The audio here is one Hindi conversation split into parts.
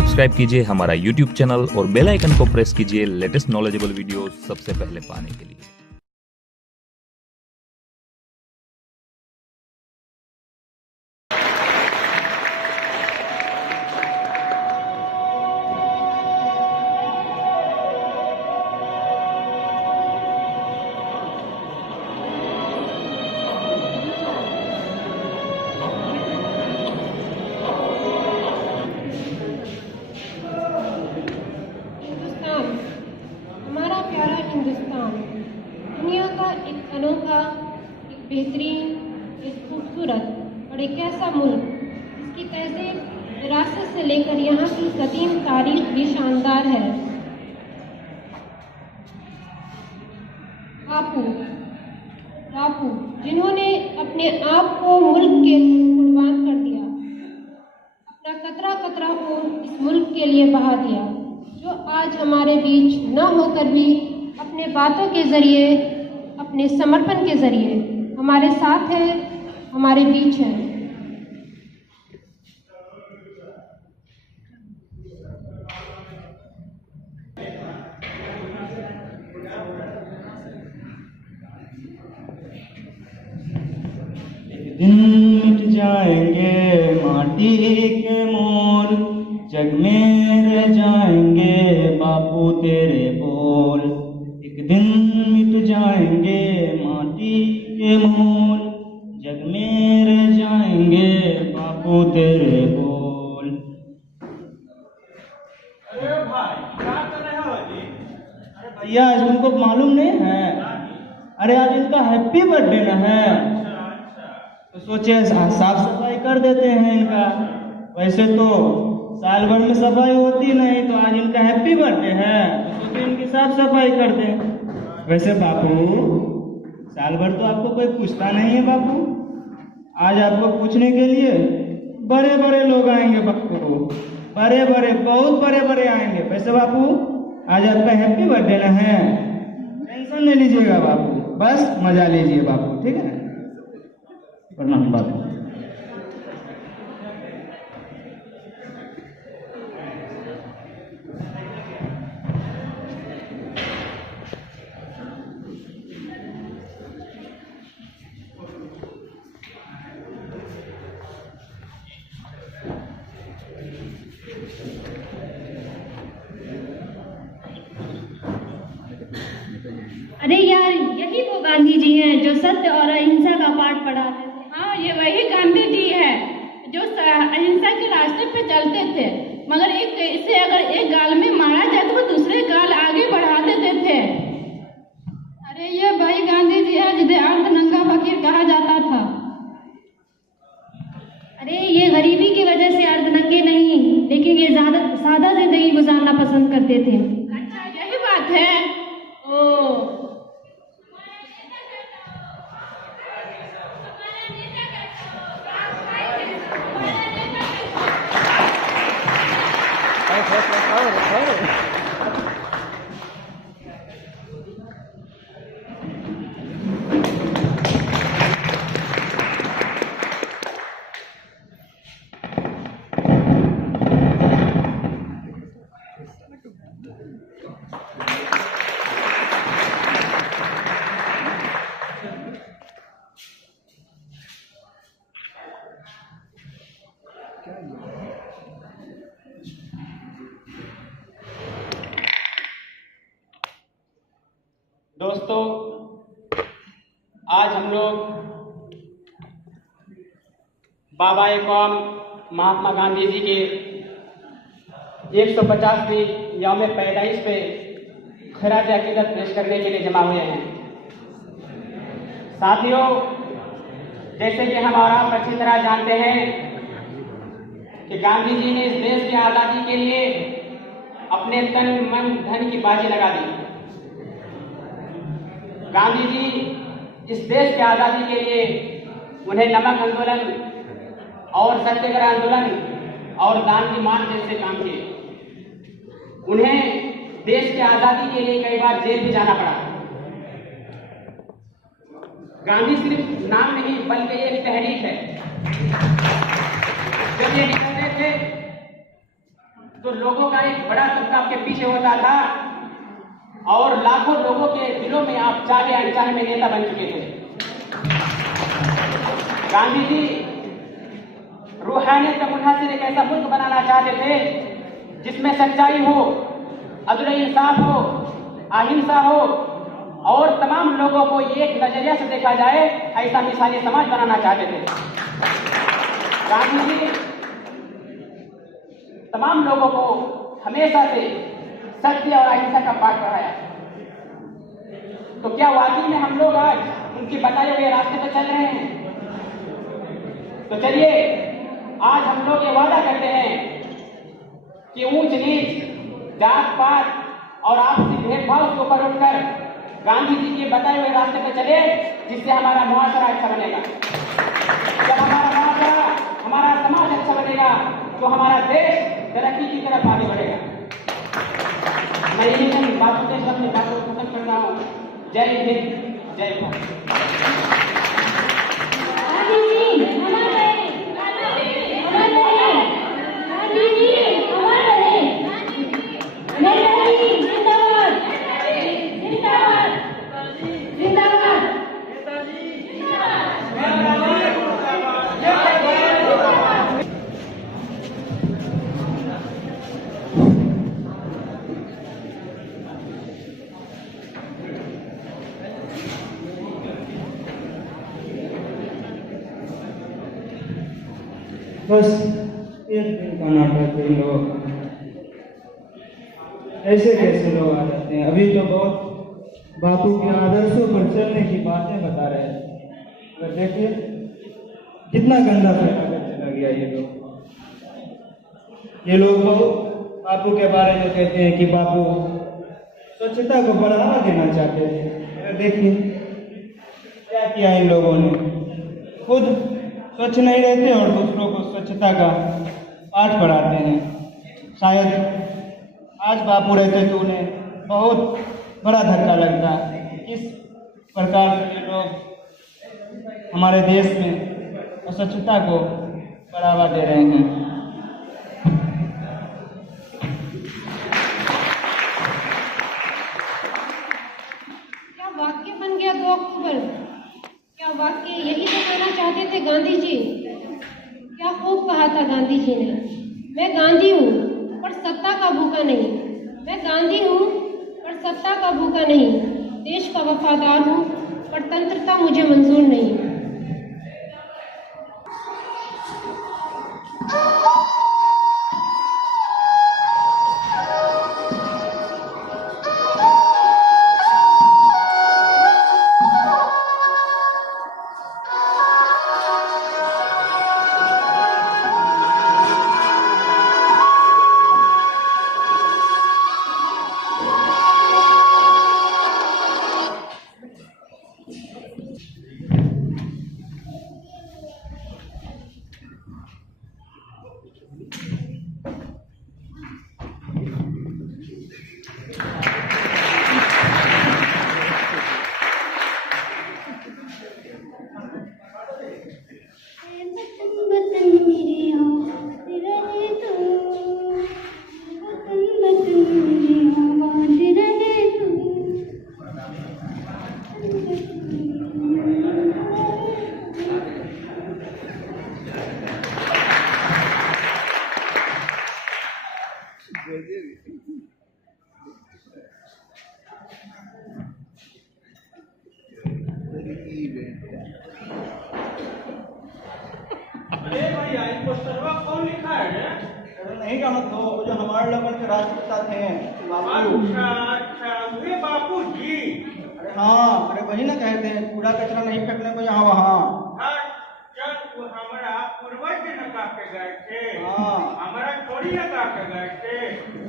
सब्सक्राइब कीजिए हमारा YouTube चैनल और बेल आइकन को प्रेस कीजिए लेटेस्ट नॉलेजेबल वीडियो सबसे पहले पाने के लिए। हिंदुस्तान दुनिया का एक अनोखा, एक बेहतरीन, एक खूबसूरत और एक ऐसा मुल्क जिसकी तहजीब विरासत से लेकर यहाँ की कदीम तारीख भी शानदार है। बापू जिन्होंने अपने आप को मुल्क के लिए कुर्बान कर दिया, अपना कतरा कतरा खून इस मुल्क के लिए बहा दिया, जो आज हमारे बीच न होकर भी अपने बातों के ज़रिए, अपने समर्पण के ज़रिए हमारे साथ है, हमारे बीच है। एक दिन मिट जाएंगे माटी के मोल, जग में रह जाएंगे बापू तेरे बोल। एक दिन मिट जाएंगे माटी के मोल, जग में रह जाएंगे बापू तेरे बोल। अरे भाई क्या कर रहे हो जी? अरे भैया आज तुमको मालूम नहीं है? अरे आज इनका हैप्पी बर्थडे ना है, तो सोचे साफ सफाई कर देते हैं इनका। वैसे तो साल भर में सफाई होती नहीं, तो आज इनका हैप्पी बर्थडे है तो सोचे इनकी साफ सफाई कर दें। वैसे बापू साल भर तो आपको कोई पूछता नहीं है बापू, आज आपको पूछने के लिए बड़े बड़े लोग आएंगे बापू, बड़े बड़े बहुत बड़े बड़े आएंगे। वैसे बापू आज आपका हैप्पी बर्थडे ना है, टेंशन नहीं लीजिएगा बापू, बस मजा लीजिए बापू, ठीक है? प्रणाम बापू। अरे यार, यही वो गांधी जी हैं जो सत्य और अहिंसा का पाठ पढ़ाते थे। हाँ, ये वही गांधी जी है जो अहिंसा के रास्ते पे चलते थे, मगर इसे अगर एक गाल में मारा जाए तो वो दूसरे गाल आगे बढ़ा देते थे। अरे ये वही गांधी जी है जिसे अर्धनंगा फकीर कहा जाता था। अरे ये गरीबी की वजह से अर्धनंगे नहीं, लेकिन ये सादा जिंदगी गुजारना पसंद करते थे। अच्छा, यही बात है। ओ दोस्तों, आज हम लोग बाबा-ए-कौम महात्मा गांधी जी के 150वीं यौम पैदाइश पे खिराज अकीदत पेश करने के लिए जमा हुए हैं। साथियों, जैसे कि हम और आप अच्छी तरह जानते हैं कि गांधी जी ने इस देश की आज़ादी के लिए अपने तन मन धन की बाजी लगा दी। गांधी जी इस देश की आज़ादी के लिए उन्हें नमक आंदोलन और सत्याग्रह आंदोलन और दान की मांग जैसे काम किए। उन्हें देश की आज़ादी के लिए कई बार जेल भी जाना पड़ा। गांधी सिर्फ नाम नहीं बल्कि एक तहरीक है। जब ये निकलते थे तो लोगों का एक बड़ा तबका आपके पीछे होता था और लाखों लोगों के दिलों में आप चाहे अनचाहे में नेता बन चुके थे। गांधी जी रूहानियत का मुनहसिर एक ऐसा मुल्क बनाना चाहते थे जिसमें सच्चाई हो, अदल इंसाफ हो, अहिंसा हो और तमाम लोगों को एक नजरिया से देखा जाए, ऐसा मिसाली समाज बनाना चाहते थे। गांधी जी तमाम लोगों को हमेशा से सत्य और अहिंसा का पाठ पढ़ाया। तो क्या वाकई में हम लोग आज उनके बताए हुए रास्ते पर चल रहे हैं? तो चलिए आज हम लोग ये वादा करते हैं कि ऊंच नीच, जात पात और आपसी भेदभाव के ऊपर उठकर गांधी जी के बताए हुए रास्ते पर चले, जिससे हमारा मुआशरा अच्छा बनेगा। जब हमारा मुआशरा, हमारा समाज अच्छा बनेगा तो हमारा देश तरक्की की तरफ आगे बढ़ेगा। मैं यही नहीं बातों के अपनी बातों को खत्म कर रहा हूँ। जय हिंद, जय भारत। बस एक दिन का नाटक है। लोग ऐसे कैसे लोग आ जाते हैं? अभी तो बहुत बापू के आदर्शों पर चलने की बातें बता रहे हैं। अगर देखिए कितना गंदा फैला कर चला गया ये लोग बहुत बापू के बारे में कहते हैं कि बापू स्वच्छता को बढ़ावा देना चाहते थे। अगर देखिए क्या किया इन लोगों ने, खुद स्वच्छ नहीं रहते और दूसरों को स्वच्छता का पाठ पढ़ाते हैं। शायद आज बापू रहते तो उन्हें बहुत बड़ा धक्का लगता। किस प्रकार से ये लोग हमारे देश में अस्वच्छता को बढ़ावा दे रहे हैं। क्या वाक्य बन गया 2 अक्टूबर? क्या वाक्य यही दिखाना चाहते थे गांधी जी? क्या खूब कहा था गांधी जी ने, मैं गांधी हूँ पर सत्ता का भूखा नहीं। मैं गांधी हूँ पर सत्ता का भूखा नहीं। देश का वफादार हूँ पर तंत्रता मुझे मंजूर नहीं। अरे भैया इन पोस्टरवा कौन लिखा है? अरे नहीं जानत हो, जो हमारे लोगों के राष्ट्रपिता थे बापू। अच्छा वे बापू जी। अरे हाँ, अरे वही ना कहते हैं कूड़ा कचरा नहीं फेंकने को यहाँ वहाँ। चल हमारा पूर्वज न का के गए थे, हाँ। हमारा थोड़ी न का के गए थे।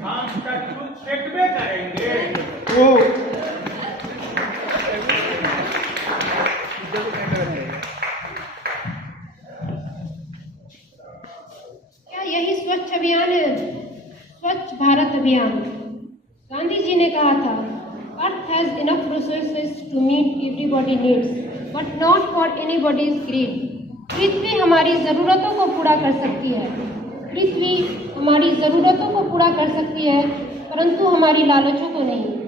हम तक खुद फेंकबे करेंगे। ओ क्या यही स्वच्छ अभियान है? स्वच्छ भारत अभियान। गांधी जी ने कहा था, earth has enough resources to meet everybody needs but not for anybody's greed. पृथ्वी हमारी ज़रूरतों को पूरा कर सकती है। पृथ्वी हमारी ज़रूरतों को पूरा पूरा कर सकती है, परंतु हमारी लालचों को नहीं।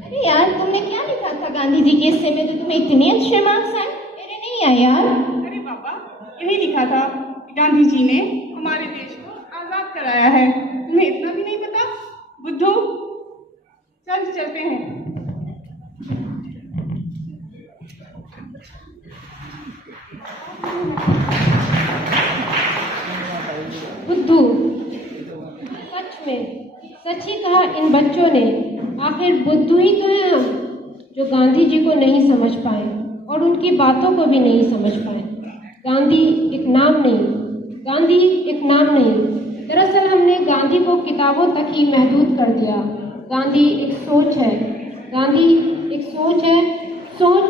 अरे यार, तुमने क्या लिखा था गांधी जी के हिस्से में? तो तुम्हें इतने अच्छे मार्क्स आए, मेरे नहीं आए यार। अरे पापा, यही लिखा था कि गांधी जी ने हमारे देश को आजाद कराया है। तुम्हें इतना भी नहीं पता? बुद्धू, चलते हैं। बुद्धू, सच में सच ही कहा इन बच्चों ने। आखिर बुद्धू ही तो हैं हम, जो गांधी जी को नहीं समझ पाए और उनकी बातों को भी नहीं समझ पाए। गांधी एक नाम नहीं, गांधी एक नाम नहीं। दरअसल हमने गांधी को किताबों तक ही महदूद कर दिया। गांधी एक सोच है, गांधी एक सोच है। सोच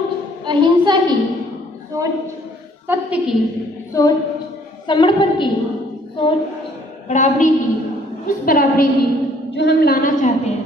अहिंसा की, सोच सत्य की, सोच समर्पण की, सोच बराबरी की, उस बराबरी की जो हम लाना चाहते हैं।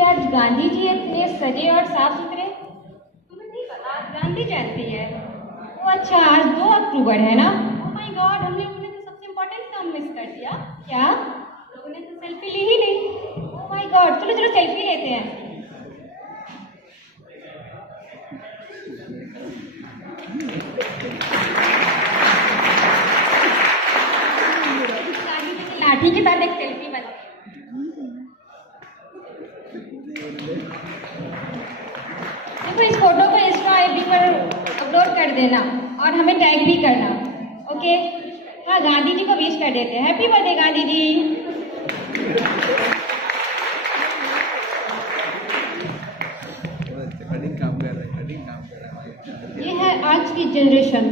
आज गांधी जी इतने सजे और साफ सुथरे, तुम्हें नहीं पता आज गांधी जयंती है? ओ अच्छा, आज 2 अक्टूबर है ना? ओह माय गॉड, हम लोगों ने तो सबसे इम्पोर्टेंट काम मिस कर दिया। क्या? लोगों ने तो सेल्फी ली ही नहीं। ओह माय गॉड, चलो चलो सेल्फी लेते हैं। गांधी जी की लाठी के साथ एक सेल्फी बना। देखो, इस फोटो को इंस्टा आईडी पर अपलोड कर देना और हमें टैग भी करना, ओके? हाँ, गांधी जी को विश कर देते हैं। Happy birthday Gandhi ji. ये है आज की जनरेशन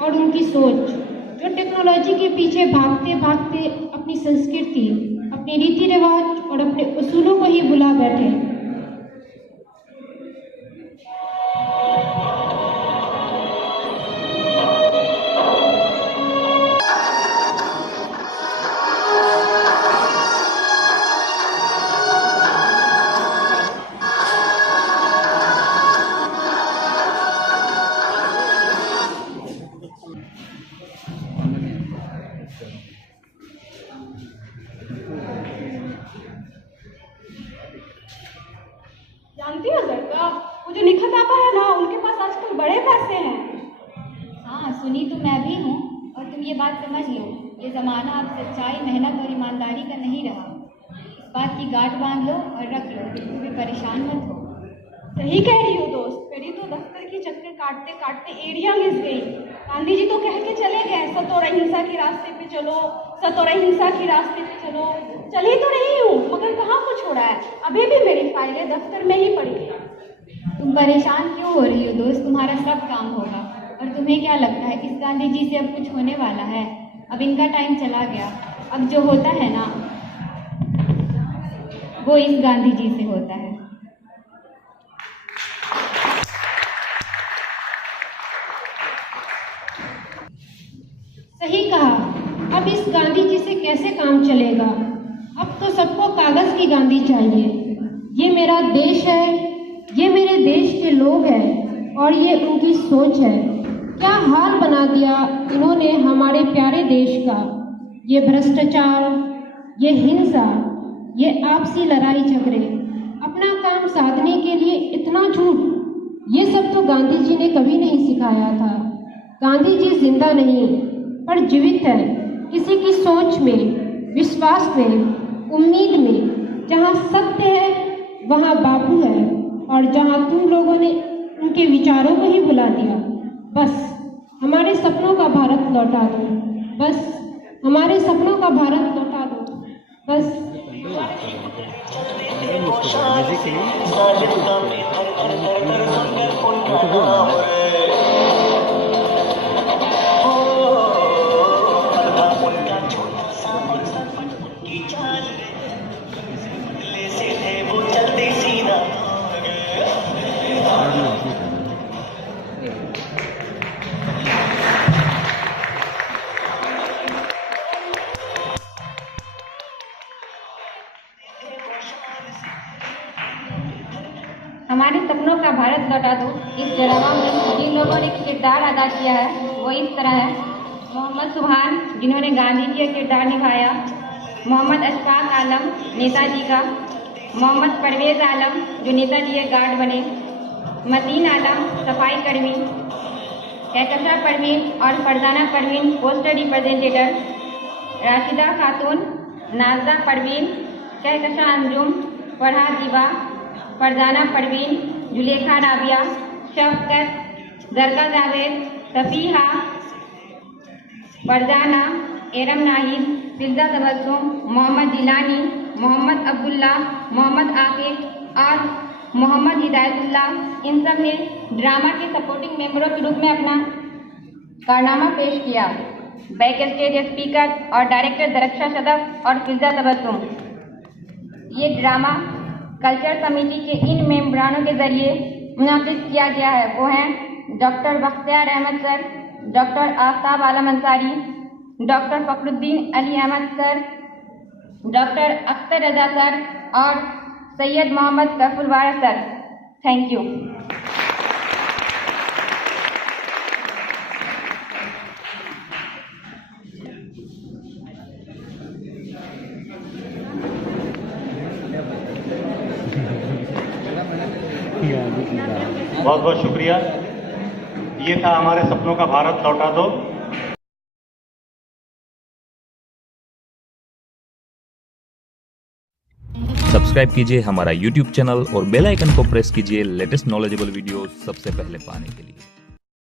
और उनकी सोच, जो टेक्नोलॉजी के पीछे भागते भागते अपनी संस्कृति, अपने रीति रिवाज और अपने उसूलों को ही भुला बैठे। जानती हो लड़का, वो जो निखत आपा है ना, उनके पास आजकल बड़े पैसे हैं। हाँ, सुनी तो मैं भी हूँ, और तुम ये बात समझ लो, ये ज़माना अब सच्चाई, मेहनत और ईमानदारी का नहीं रहा। इस बात की गांठ बांध लो और रख लो, बिल्कुल भी परेशान मत हो। सही कह रही हो दोस्त, मेरी तो दफ्तर की चक्कर काटते काटते एड़ियाँ घिस गई। गांधी जी तो कह के चले गए, सत्य और अहिंसा के रास्ते पे चलो, सत्य और अहिंसा के रास्ते पे चलो। चली तो रही हूँ, मगर कहाँ को छोड़ा है? अभी भी मेरी फाइलें दफ्तर में ही पड़ी है। तुम परेशान क्यों हो रही हो दोस्त? तुम्हारा सब काम होगा। और तुम्हें क्या लगता है इस गांधी जी से अब कुछ होने वाला है? अब इनका टाइम चला गया। अब जो होता है ना, वो इस गांधी जी से होता है। सही कहा। अब इस गांधी जी से कैसे काम चलेगा? अब तो सबको कागज की गांधी चाहिए। ये मेरा देश है, ये मेरे देश के लोग हैं और ये उनकी सोच है। क्या हाल बना दिया इन्होंने हमारे प्यारे देश का। ये भ्रष्टाचार, ये हिंसा, ये आपसी लड़ाई झगड़े, अपना काम साधने के लिए इतना झूठ, ये सब तो गांधी जी ने कभी नहीं सिखाया था। गांधी जी जिंदा नहीं, पर पर जीवित है, किसी की सोच में, विश्वास में, उम्मीद में। जहाँ सत्य है वहाँ बापू है, और जहाँ तुम लोगों ने उनके विचारों को ही भुला दिया। बस हमारे सपनों का भारत लौटा दो, बस हमारे सपनों का भारत लौटा दो, बस। हमारे सपनों का भारत लौटा दो इस ड्रामा में जिन लोगों ने किरदार अदा किया है वो इस तरह है। मोहम्मद सुभान, जिन्होंने गांधी जी का किरदार निभाया। मोहम्मद अशफाक आलम, नेताजी का। मोहम्मद परवेज़ आलम, जो नेताजी के गार्ड बने। मतीन आलम, सफाई कर्मी। कहकशा परवीन और फरजाना परवीन, पोस्टर रिप्रेजेंटेटर। राशिदा खातून, नाज़ा परवीन, कहकशा अंजुम, फरहाद दिबा, फरजाना परवीन, जुलेखा राबिया, शफकत, जरका जावेद, सफ़ीहा, फरजाना, एरम नाहिद, फिल्जा तबस्सुम, मोहम्मद जिलानी, मोहम्मद अब्दुल्ला, मोहम्मद आकिब और मोहम्मद हिदायतुल्लाह। इन सब ने ड्रामा के सपोर्टिंग मेंबरों के रूप में अपना कारनामा पेश किया। बैक स्टेज स्पीकर और डायरेक्टर दरक्षा सदफ और फिल्जा तबस्सुम। ये ड्रामा कल्चर समिति के इन मेम्बरानों के जरिए मुनाफिज किया गया है। वो हैं doctor Bakhtiyar Ahmad sir, doctor Aftab Alam Ansari, doctor Fakhruddin Ali Ahmad sir, doctor Akhtar Raza sir और Syed Mohammad Kafulwara sir. Thank you. बहुत बहुत शुक्रिया। ये था हमारे सपनों का भारत लौटा दो। सब्सक्राइब कीजिए हमारा YouTube चैनल और बेल आइकन को प्रेस कीजिए लेटेस्ट नॉलेजेबल वीडियो सबसे पहले पाने के लिए।